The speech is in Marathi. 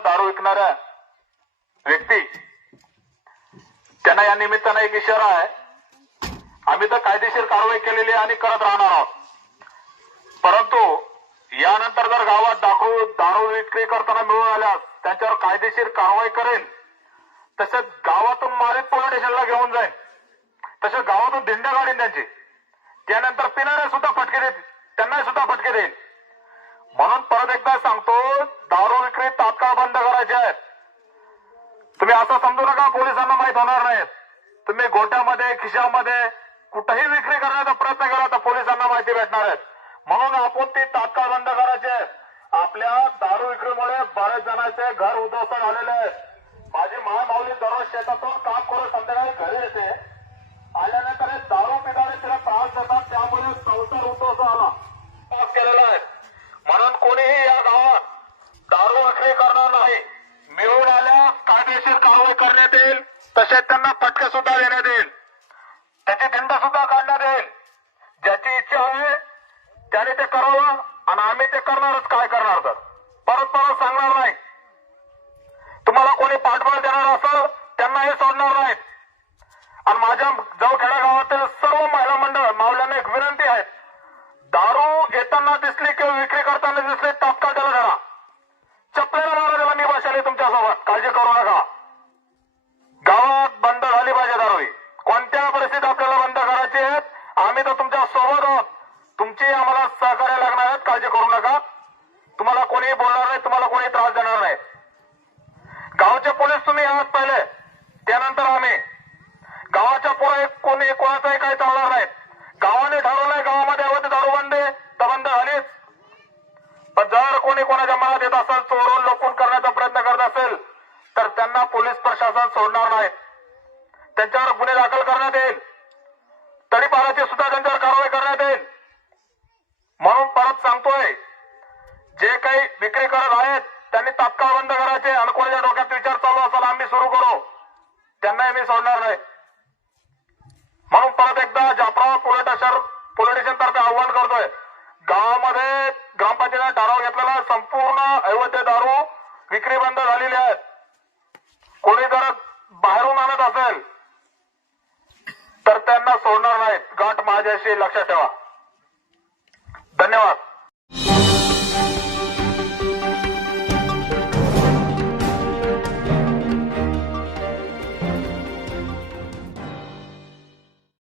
दारू विकणाऱ्या व्यक्ती. त्यांना या निमित्तानं एक इशारा आहे. आम्ही तर कायदेशीर कारवाई केलेली आणि करत राहणार आहोत. परंतु यानंतर जर गावात दाखवू दारू विक्री करताना मिळून आल्यास त्यांच्यावर कायदेशीर कारवाई करेल तसेच गावातून मारित पोलीस स्टेशनला घेऊन जाईल तसेच गावातून दिंड्या काढीन त्यांची. त्यानंतर पिणाऱ्या सुद्धा फटके देतील त्यांनाही सुद्धा फटके देईल. म्हणून परत एकदा सांगतो दारू विक्री तात्काळ बंद करायची आहे. तुम्ही असं समजू नका पोलिसांना माहीत होणार नाहीत. तुम्ही गोट्यामध्ये खिशामध्ये कुठेही विक्री करण्याचा प्रयत्न केला तर पोलिसांना माहिती भेटणार आहेत म्हणून आपण ती तात्काळ बंद करायची आहे. आपल्या दारू विक्रीमुळे बऱ्याच जणांचे घर उद्ध्वस्त झालेले आहेत. माझी महामाऊली दररोज शेतातून काम करून संध्याकाळी घरी येते आल्यानंतर हे दारू पिणारे तिला त्रास देतात त्यामुळे संसार उद्ध्वस्त झाला त्रास केलेला आहे म्हणून कोणीही या गावात दारू विक्री करणार नाही मिळून आल्या कायदेशीर देण्यात येईल. तसेच त्यांना फटके सुद्धा देण्यात येईल. त्याची दंड सुद्धा काढण्यात येईल. ज्याची इच्छा आहे त्याने ते करावं आणि आम्ही ते करणारच. काय करणार तर? परत परत सांगणार नाही. तुम्हाला कोणी पाठबळ देणार असेल त्यांनाही सोडणार नाहीत आणि माझ्या जवखेडा गावातील सर्व महिला मंडळ मावल्यांना एक विनंती आहे. दारू घेताना दिसली किंवा विक्री करताना दिसली तात्काळ त्याला धरा. चपलेला मारा त्याला मी बसले तुमच्यासोबत. काळजी करू नका. गावात बंद झाली पाहिजे दारू कोणत्या परिस्थितीत आपल्याला बंद करायची आहेत? आम्ही तर तुमच्यासोबत आहोत. तुमची आम्हाला सहकार्य लागणार आहेत. काळजी करू नका. तुम्हाला कोणी बोलणार नाही तुम्हाला कोणी त्रास देणार नाही. गावचे पोलीस तुम्ही आहात पहिले. त्यानंतर आम्ही. गावाच्या पुढे कोणी कोणाचाही काही चालणार नाही. गावाने ठरवलंय गावामध्ये हवं ते दारूबंदी तर बंद झालीच पण जर कोणी कोणाच्या मनात येत असेल चोरून लपून करण्याचा प्रयत्न करत असेल तर त्यांना पोलीस प्रशासन सोडणार त्यांच्यावर गुन्हे दाखल करण्यात येईल. तडीपाराची सुद्धा त्यांच्यावर कारवाई करण्यात येईल. म्हणून परत सांगतोय जे काही विक्री करत आहेत त्यांनी तात्काळ बंद करायचे. आणि कोणाच्या डोक्यात विचार चालू असाल आम्ही सुरू करू. त्यांनाही मी सोडणार नाही. म्हणून परत एकदा Jafrabad police station police station तर्फे आव्हान करतोय. गावामध्ये ग्रामपंचायतीने ठराव घेतलेला संपूर्ण अवैध दारू विक्री बंद झालेली आहे कोणी जर बाहेरून आणत असेल तर त्यांना सोडणार नाहीत. गाठ माझ्याशी लक्षात ठेवा. धन्यवाद.